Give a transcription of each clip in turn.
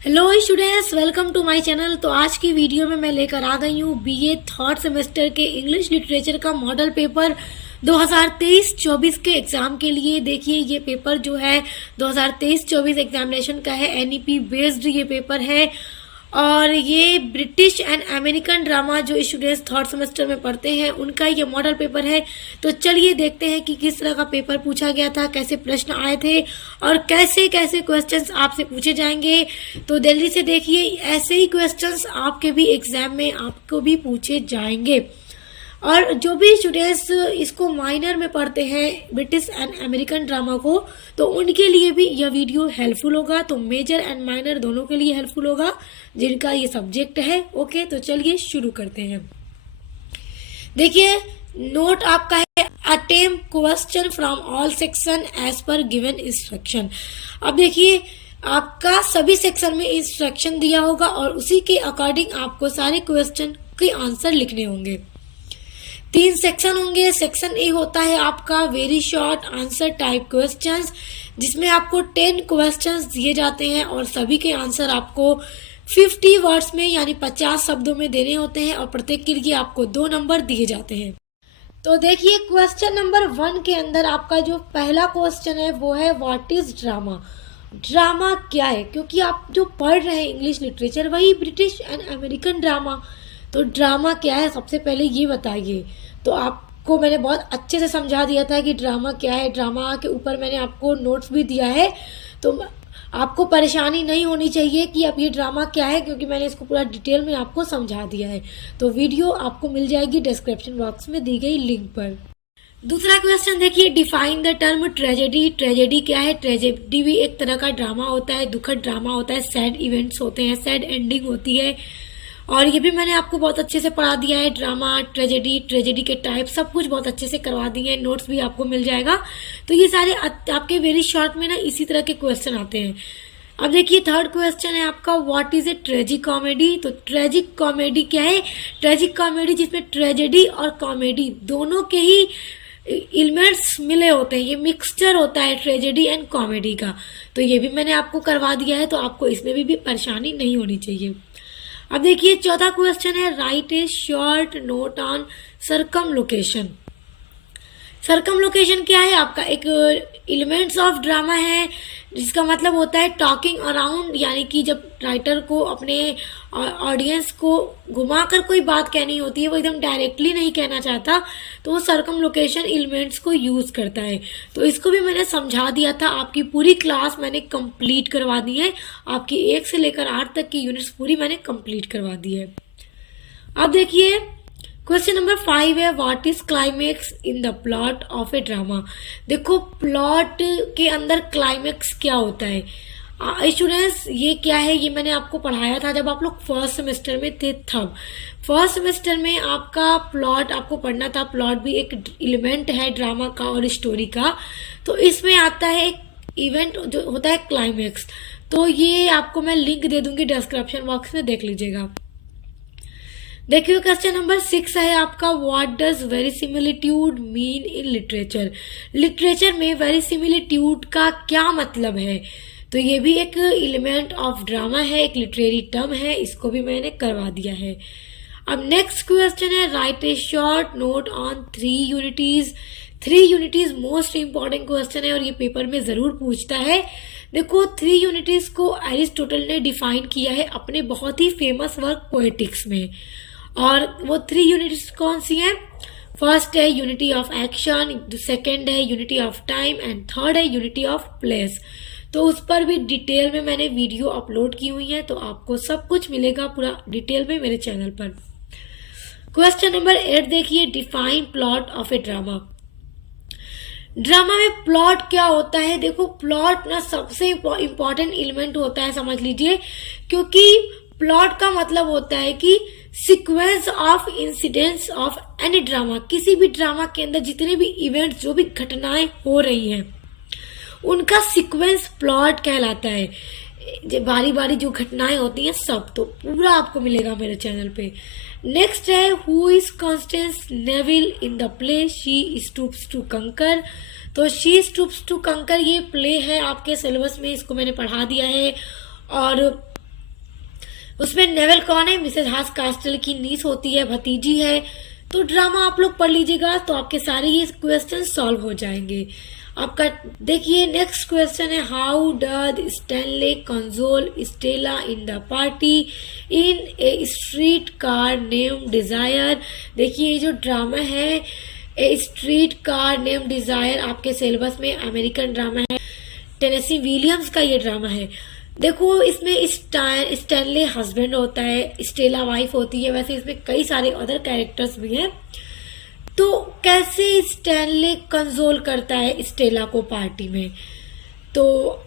Hello students, welcome to my channel. तो आज की वीडियो में मैं लेकर आ गई हूँ बीए थर्ड सेमेस्टर के इंग्लिश लिटरेचर का मॉडल पेपर 2023-24 के एग्जाम के लिए। देखिए, ये पेपर जो है 2023-24 एग्जामिनेशन का है, एनईपी बेस्ड ये पेपर है। और ये ब्रिटिश एंड अमेरिकन ड्रामा जो स्टूडेंट्स थर्ड सेमेस्टर में पढ़ते हैं उनका ये मॉडल पेपर है। तो चलिए देखते हैं कि किस तरह का पेपर पूछा गया था, कैसे प्रश्न आए थे और कैसे कैसे क्वेश्चंस आपसे पूछे जाएंगे। तो जल्दी से देखिए, ऐसे ही क्वेश्चंस आपके भी एग्जाम में आपको भी पूछे जाएंगे। और जो भी स्टूडेंट्स इसको माइनर में पढ़ते हैं ब्रिटिश एंड अमेरिकन ड्रामा को, तो उनके लिए भी यह वीडियो हेल्पफुल होगा। तो मेजर एंड माइनर दोनों के लिए हेल्पफुल होगा जिनका ये सब्जेक्ट है। ओके, तो चलिए शुरू करते हैं। देखिए, नोट आपका है attempt question from all section as per given instruction. अब देखिए, आपका सभी सेक्शन में इंस्ट्रक्शन दिया होगा और उसी के अकॉर्डिंग आपको सारे क्वेश्चन के आंसर लिखने होंगे। 3 सेक्शन होंगे। सेक्शन ए होता है आपका very short answer type questions, जिसमें आपको 10 क्वेश्चंस दिए जाते हैं और सभी के आंसर आपको 50 वर्ड्स में यानी 50 शब्दों में देने होते हैं और प्रत्येक के लिए आपको 2 नंबर दिए जाते हैं। तो देखिए, क्वेश्चन नंबर 1 के अंदर आपका जो पहला क्वेश्चन है वो है व्हाट इज ड्रामा। ड्रामा क्या है? क्योंकि आप जो पढ़ रहे हैं इंग्लिश लिटरेचर वही ब्रिटिश एंड अमेरिकन ड्रामा, तो ड्रामा क्या है सबसे पहले ये बताइए। तो आपको मैंने बहुत अच्छे से समझा दिया था कि ड्रामा क्या है। ड्रामा के ऊपर मैंने आपको नोट्स भी दिया है, तो आपको परेशानी नहीं होनी चाहिए कि अब ये ड्रामा क्या है, क्योंकि मैंने इसको पूरा डिटेल में आपको समझा दिया है। तो वीडियो आपको मिल जाएगी डिस्क्रिप्शन बॉक्स में दी गई लिंक पर। दूसरा क्वेश्चन देखिए, define the term tragedy. Tragedy क्या है? ट्रेजेडी भी एक तरह का ड्रामा होता है, दुखद ड्रामा होता है, सैड इवेंट्स होते हैं, सैड एंडिंग होती है। और ये भी मैंने आपको बहुत अच्छे से पढ़ा दिया है। ड्रामा, ट्रेजेडी, ट्रेजेडी के टाइप सब कुछ बहुत अच्छे से करवा दिए हैं, नोट्स भी आपको मिल जाएगा। तो ये सारे आपके वेरी शॉर्ट में ना इसी तरह के क्वेश्चन आते हैं। अब देखिए, थर्ड क्वेश्चन है आपका what is a tragic comedy. तो ट्रेजिक कॉमेडी क्या है? ट्रेजिक कॉमेडी जिसमें ट्रेजेडी और कॉमेडी दोनों के ही एलिमेंट्स मिले होते हैं, ये मिक्सचर होता है ट्रेजेडी एंड कॉमेडी का। तो ये भी मैंने आपको करवा दिया है, तो आपको इसमें भी परेशानी नहीं होनी चाहिए। अब देखिए, चौथा क्वेश्चन है write a short note on circumlocution. Circumlocution क्या है? आपका एक एलिमेंट्स ऑफ ड्रामा है, जिसका मतलब होता है टॉकिंग अराउंड, यानी कि जब राइटर को अपने ऑडियंस को घुमाकर कोई बात कहनी होती है, वो एकदम डायरेक्टली नहीं कहना चाहता, तो वो सरकम लोकेशन एलिमेंट्स को यूज करता है। तो इसको भी मैंने समझा दिया था, आपकी पूरी क्लास मैंने कंप्लीट करवा दी है। आपकी 1 से लेकर 8 तक की यूनिट्स पूरी मैंने कंप्लीट करवा दी है। अब देखिए, क्वेश्चन नंबर 5 है what is climax in the plot of a drama. देखो, प्लॉट के अंदर क्लाइमेक्स क्या होता है स्टूडेंट्स? ये क्या है, ये मैंने आपको पढ़ाया था जब आप लोग फर्स्ट सेमेस्टर में थे तब। फर्स्ट सेमेस्टर में आपका प्लॉट आपको पढ़ना था। प्लॉट भी एक एलिमेंट है ड्रामा का और स्टोरी का। तो इसमें आता है एक इवेंट जो होता है क्लाइमेक्स। तो ये आपको मैं लिंक दे दूंगी डिस्क्रिप्शन बॉक्स में, देख लीजिएगा। देखिए, क्वेश्चन नंबर 6 है आपका what does verisimilitude mean in literature. Literature में वेरिसिमिलिट्यूड का क्या मतलब है? तो ये भी एक एलिमेंट ऑफ ड्रामा है, एक लिटरेरी टर्म है, इसको भी मैंने करवा दिया है। अब नेक्स्ट क्वेश्चन है write a short note on 3 unities. 3 unities most important question है और ये पेपर में जरूर पूछता है। देखो, 3 यूनिटीज को एरिस्टोटल ने डिफाइन किया है अपने बहुत ही फेमस वर्क पोएटिक्स में। और वो 3 यूनिट्स कौन सी हैं? फर्स्ट है यूनिटी ऑफ एक्शन, सेकंड है unity of time and third है यूनिटी ऑफ प्लेस। तो उस पर भी डिटेल में मैंने वीडियो अपलोड की हुई है, तो आपको सब कुछ मिलेगा पूरा डिटेल में मेरे चैनल पर। क्वेश्चन नंबर 8 देखिए, define plot of a drama. Drama में प्लॉट क्या होता है? देखो, प्लॉट ना सबसे इंपॉर्टेंट एलिमेंट होता है, समझ लीजिए, क्योंकि प्लॉट का मतलब होता है कि sequence of incidents of any drama. किसी भी ड्रामा के अंदर जितने भी इवेंट्स, जो भी घटनाएं हो रही हैं, उनका सीक्वेंस प्लॉट कहलाता है। जो बारी बारी जो घटनाएं होती हैं सब, तो पूरा आपको मिलेगा मेरे चैनल पे। नेक्स्ट है who is Constance Neville in the play she stoops to conquer. तो शी स्टूप्स टू कंकर ये प्ले है आपके सिलेबस में, इसको मैंने पढ़ा दिया है। और उसमें नेवल कौन है? मिसेस हास कास्टल की नीस होती है, भतीजी है। तो ड्रामा आप लोग पढ़ लीजिएगा तो आपके सारे ये क्वेश्चन सॉल्व हो जाएंगे आपका। देखिए नेक्स्ट क्वेश्चन है, how does Stanley console Stella in the party in a streetcar name desire. देखिए ये जो ड्रामा है a streetcar name desire आपके सिलेबस में अमेरिकन ड्रामा है, टेनेसी विलियम्स का ये ड्रामा है। देखो इसमें स्टैनले हस्बैंड होता है, स्टेला वाइफ होती है, वैसे इसमें कई सारे अदर कैरेक्टर्स भी हैं। तो कैसे स्टैनले कंसोल करता है स्टेला को पार्टी में, तो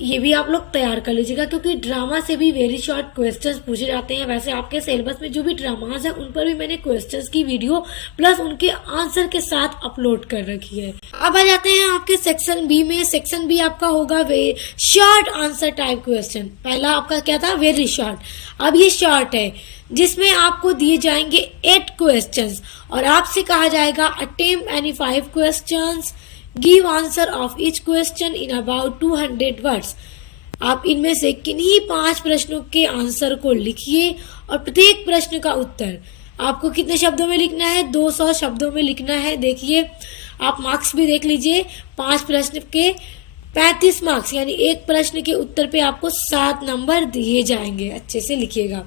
ये भी आप लोग तैयार कर लीजिएगा क्योंकि ड्रामा से भी वेरी शॉर्ट क्वेश्चंस पूछे जाते हैं। वैसे आपके सिलेबस में जो भी ड्रामाज हैं उन पर भी मैंने क्वेश्चंस की वीडियो प्लस उनके आंसर के साथ अपलोड कर रखी है। अब आ जाते हैं आपके सेक्शन बी में। सेक्शन बी आपका होगा वे शॉर्ट आंसर टाइप क्वेश्चन। पहला आपका क्या था? Very short. अब ये शॉर्ट है जिसमें आपको दिए जाएंगे 8 क्वेश्चंस और आपसे कहा जाएगा attempt any 5 questions, give answer of each question in about 200 words. आप इनमें से किन्हीं 5 प्रश्नों के आंसर को लिखिए और प्रत्येक प्रश्न का उत्तर आपको कितने शब्दों में लिखना है? 200 शब्दों में लिखना है। देखिए आप मार्क्स भी देख लीजिए, 5 प्रश्न के 35 मार्क्स, यानी एक प्रश्न के उत्तर पे आपको 7 नंबर दिए जाएंगे। अच्छे से लिखिएगा।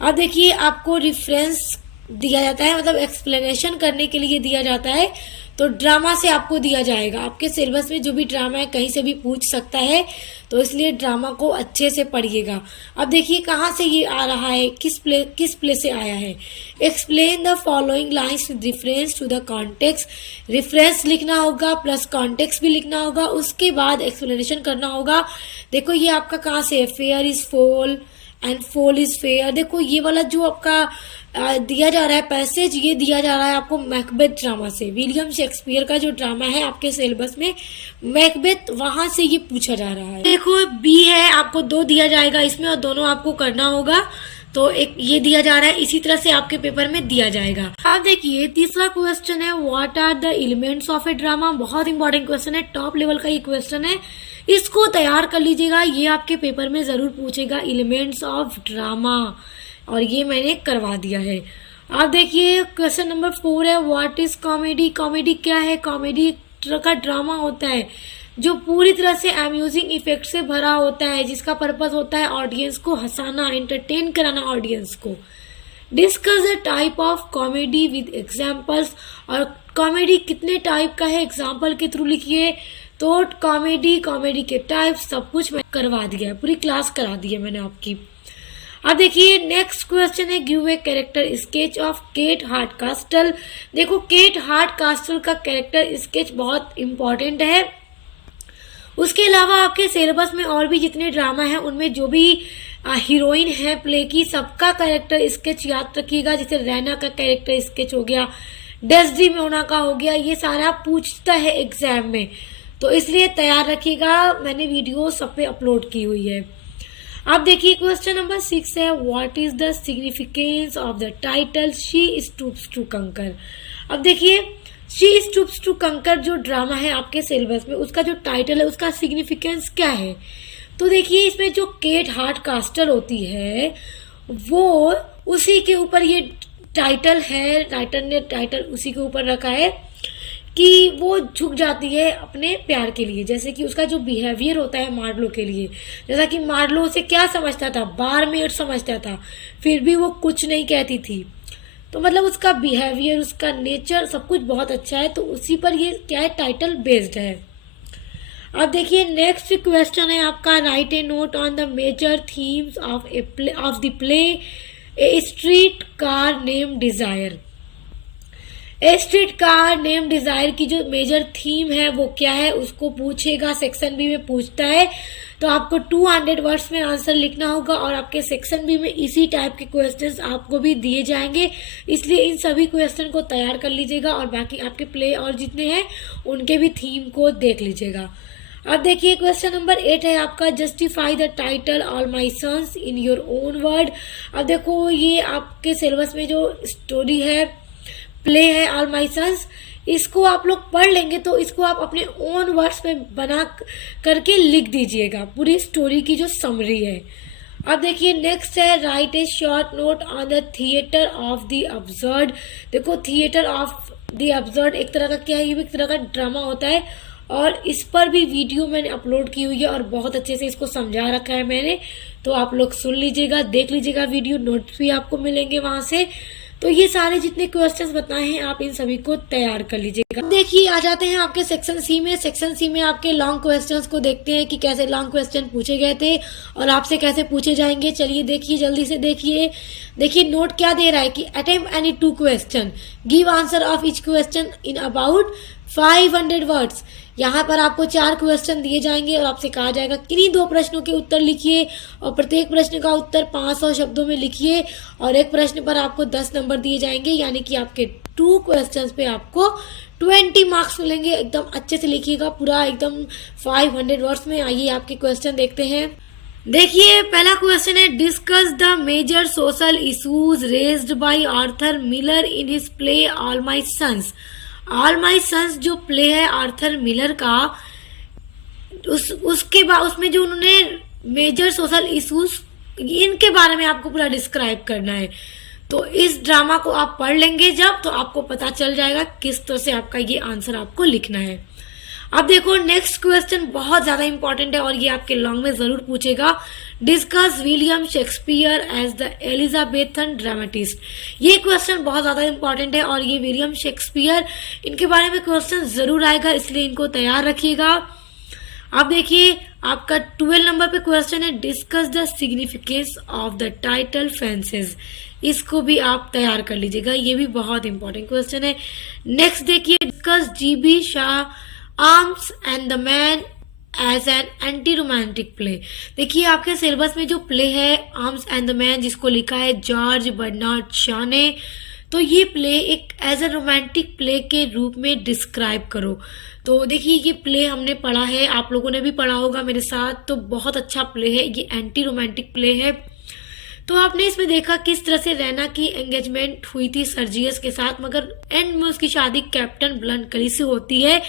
अब देखिए आपको रिफरेंस दिया जाता है, मतलब एक्सप्लेनेशन करने के लिए दिया जाता है। तो ड्रामा से आपको दिया जाएगा। आपके सिलेबस में जो भी ड्रामा है कहीं से भी पूछ सकता है, तो इसलिए ड्रामा को अच्छे से पढ़िएगा। अब देखिए कहाँ से ये आ रहा है, किस प्ले से आया है। Explain the following lines with reference to the context. Reference लिखना होगा प्लस कॉन्टेक्स्ट भी लिखना होगा, उसके बाद एक्सप्लेनेशन करना होगा। देखो ये आपका कहाँ से है, fair is fall and fall is fair. देखो ये वाला जो आपका दिया जा रहा है पैसेज, ये दिया जा रहा है आपको मैकबेथ ड्रामा से। विलियम शेक्सपियर का जो ड्रामा है आपके सिलेबस में मैकबेथ, वहां से ये पूछा जा रहा है। देखो बी है, आपको 2 दिया जाएगा इसमें और दोनों आपको करना होगा। तो एक ये दिया जा रहा है, इसी तरह से आपके पेपर में दिया जाएगा। अब देखिए तीसरा क्वेश्चन है, what are the elements of a drama. बहुत इंपॉर्टेंट क्वेश्चन है, टॉप लेवल का ये क्वेश्चन है, इसको तैयार कर लीजिएगा। ये आपके पेपर में जरूर पूछेगा, एलिमेंट्स ऑफ ड्रामा, और ये मैंने करवा दिया है। अब देखिए क्वेश्चन नंबर 4 है, व्हाट इज कॉमेडी। कॉमेडी क्या है? कॉमेडी का ड्रामा होता है जो पूरी तरह से अम्यूजिंग इफेक्ट से भरा होता है, जिसका पर्पस होता है ऑडियंस को हंसाना, एंटरटेन कराना ऑडियंस को। Discuss the type of comedy with examples. और कॉमेडी कितने टाइप का है एग्जाम्पल के थ्रू लिखिए। तो कॉमेडी के टाइप सब कुछ मैं करवा दिया है, पूरी क्लास करा दी है मैंने आपकी। अब देखिए नेक्स्ट क्वेश्चन है, give a character sketch of Kate Hardcastle. देखो केट हार्डकास्टल का कैरेक्टर स्केच बहुत इंपॉर्टेंट है। उसके अलावा आपके सिलेबस में और भी जितने ड्रामा है उनमें जो भी हीरोइन है प्ले की, सबका कैरेक्टर स्केच याद रखिएगा। जैसे रैना का कैरेक्टर स्केच हो गया, डेस्डेमोना का हो गया, ये सारा पूछता है एग्जाम में, तो इसलिए तैयार रखिएगा। मैंने वीडियो सब पे अपलोड की हुई है। अब देखिए क्वेश्चन नंबर 6 है, what is the significance of the title she stoops to conquer. अब देखिए शी स्टूप्स टू कंकर जो ड्रामा है आपके सिलेबस में, उसका जो टाइटल है उसका सिग्निफिकेंस क्या है। तो देखिए इसमें जो केट हार्डकास्टल होती है वो उसी के ऊपर ये टाइटल है, राइटर ने टाइटल उसी के ऊपर रखा है कि वो झुक जाती है अपने प्यार के लिए। जैसे कि उसका जो बिहेवियर होता है मार्लो के लिए, जैसा कि मार्लो उसे क्या समझता था, बारमेड समझता था, फिर भी वो कुछ नहीं कहती थी। तो मतलब उसका बिहेवियर, उसका नेचर सब कुछ बहुत अच्छा है, तो उसी पर ये क्या है, टाइटल बेस्ड है। अब देखिए नेक्स्ट क्वेश्चन है आपका, write a note on the major themes of the play a streetcar name desire. A streetcar name desire की जो मेजर थीम है वो क्या है, उसको पूछेगा, सेक्शन बी में पूछता है। तो आपको 200 वर्ड्स में आंसर लिखना होगा और आपके सेक्शन बी में इसी टाइप के क्वेश्चंस आपको भी दिए जाएंगे, इसलिए इन सभी क्वेश्चन को तैयार कर लीजिएगा और बाकी आपके प्ले और जितने हैं उनके भी थीम को देख लीजिएगा। अब देखिए क्वेश्चन नंबर 8 है आपका, justify the title all my sons in your own word. अब देखो ये आपके सिलेबस में जो स्टोरी है, प्ले है ऑल माई सन्स, इसको आप लोग पढ़ लेंगे तो इसको आप अपने ओन वर्ड्स में बना करके लिख दीजिएगा, पूरी स्टोरी की जो समरी है। अब देखिए नेक्स्ट है write a short note on the theatre of the absurd. देखो थिएटर ऑफ द अब्सर्ड एक तरह का क्या है, ये भी एक तरह का ड्रामा होता है और इस पर भी वीडियो मैंने अपलोड की हुई है और बहुत अच्छे से इसको समझा रखा है मैंने, तो आप लोग सुन लीजिएगा, देख लीजिएगा वीडियो, नोट्स भी आपको मिलेंगे वहां से। तो ये सारे जितने क्वेश्चंस बताए हैं आप इन सभी को तैयार कर लीजिएगा। देखिए आ जाते हैं आपके सेक्शन सी में। सेक्शन सी में आपके लॉन्ग क्वेश्चंस को देखते हैं कि कैसे लॉन्ग क्वेश्चन पूछे गए थे और आपसे कैसे पूछे जाएंगे। चलिए देखिए, जल्दी से देखिए। देखिए नोट क्या दे रहा है कि attempt any 2 question, give answer of each question in about 500 words. यहाँ पर आपको 4 क्वेश्चन दिए जाएंगे और आपसे कहा जाएगा किन्हीं 2 प्रश्नों के उत्तर लिखिए और प्रत्येक प्रश्न का उत्तर 500 शब्दों में लिखिए और एक प्रश्न पर आपको 10 नंबर दिए जाएंगे, यानी कि आपके 2 क्वेश्चंस पे आपको 20 मार्क्स मिलेंगे। एकदम अच्छे से लिखिएगा, पूरा एकदम 500 वर्ड्स में। आइए आपके क्वेश्चन देखते हैं। देखिए पहला क्वेश्चन है, discuss the major social issues raised by Arthur Miller in his play all my sons. All my sons जो प्ले है आर्थर मिलर का, उसके बाद उसमें जो उन्होंने मेजर सोशल इश्यूज, इनके बारे में आपको पूरा डिस्क्राइब करना है। तो इस ड्रामा को आप पढ़ लेंगे जब, तो आपको पता चल जाएगा किस तरह से आपका ये आंसर आपको लिखना है। अब देखो नेक्स्ट क्वेश्चन बहुत ज्यादा इंपॉर्टेंट है और ये आपके लॉन्ग में जरूर पूछेगा। Discuss William Shakespeare as the Elizabethan dramatist. ये क्वेश्चन बहुत ज्यादा इंपॉर्टेंट है और ये विलियम शेक्सपियर, इनके बारे में क्वेश्चन जरूर आएगा, इसलिए इनको तैयार रखिएगा। अब देखिए आपका 12 नंबर पे क्वेश्चन है, discuss the significance of the title fences. इसको भी आप तैयार कर लीजिएगा, ये भी बहुत इंपॉर्टेंट क्वेश्चन है। नेक्स्ट देखिए, discuss GB Shaw arms and the man as an anti romantic play. देखिए आपके सिलेबस में जो प्ले है आर्म्स एंड द मैन, जिसको लिखा है जॉर्ज बर्नार्ड शॉ ने, तो ये प्ले एक एज ए रोमांटिक प्ले के रूप में डिस्क्राइब करो। तो देखिए ये प्ले हमने पढ़ा है, आप लोगों ने भी पढ़ा होगा मेरे साथ, तो बहुत अच्छा प्ले है, ये एंटी रोमांटिक प्ले है। तो आपने इसमें देखा किस तरह से रैना की एंगेजमेंट हुई थी सर्जियस के साथ, मगर एंड में उसकी शादी कैप्टन ब्लंटकली से होती है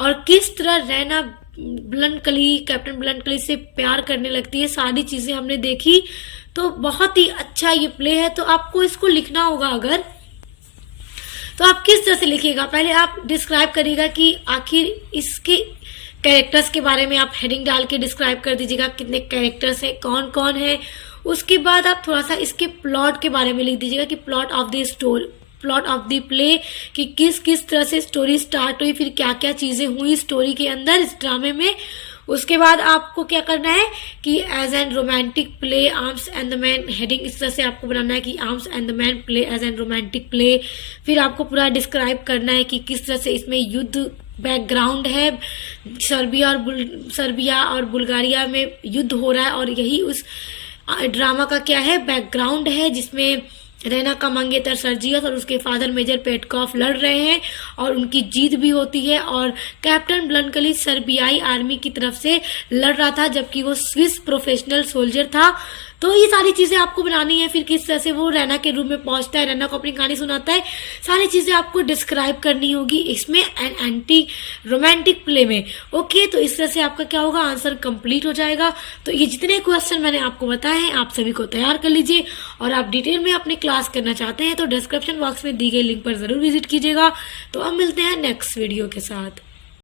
और किस तरह रैना कैप्टन ब्लंटकली से प्यार करने लगती है, सारी चीजें हमने देखी। तो बहुत ही अच्छा ये प्ले है। तो आपको इसको लिखना होगा अगर, तो आप किस तरह से लिखिएगा, पहले आप डिस्क्राइब करिएगा कि आखिर इसके कैरेक्टर्स के बारे में आप हेडिंग डाल के डिस्क्राइब कर दीजिएगा, कितने कैरेक्टर्स हैं, कौन कौन है। उसके बाद आप थोड़ा सा इसके प्लॉट के बारे में लिख दीजिएगा कि प्लॉट ऑफ द प्ले, कि किस किस तरह से स्टोरी स्टार्ट हुई, फिर क्या क्या चीजें हुई स्टोरी के अंदर, इस ड्रामे में। उसके बाद आपको क्या करना है कि as an romantic play arms and the man, heading इस तरह से आपको बनाना है कि arms and the man play as an romantic play. फिर आपको पूरा डिस्क्राइब करना है कि किस तरह से इसमें युद्ध बैकग्राउंड है, सर्बिया और बुल्गारिया में युद्ध हो रहा है और यही उस ड्रामा का क्या है, बैकग्राउंड है, जिसमें रैना का मंगेतर सर्जियस और उसके फादर मेजर पेटकॉफ लड़ रहे हैं और उनकी जीत भी होती है और कैप्टन ब्लंटकली सर्बियाई आर्मी की तरफ से लड़ रहा था, जबकि वो स्विस प्रोफेशनल सोल्जर था। तो ये सारी चीजें आपको बनानी है। फिर किस तरह से वो रैना के रूम में पहुंचता है, रैना को अपनी कहानी सुनाता है, सारी चीजें आपको डिस्क्राइब करनी होगी इसमें एंटी रोमांटिक प्ले में। ओके, तो इस तरह से आपका क्या होगा, आंसर कंप्लीट हो जाएगा। तो ये जितने क्वेश्चन मैंने आपको बताए हैं आप सभी को तैयार कर लीजिए और आप डिटेल में अपनी क्लास करना चाहते हैं तो डिस्क्रिप्शन बॉक्स में दी गई लिंक पर जरूर विजिट कीजिएगा। तो अब मिलते हैं नेक्स्ट वीडियो के साथ।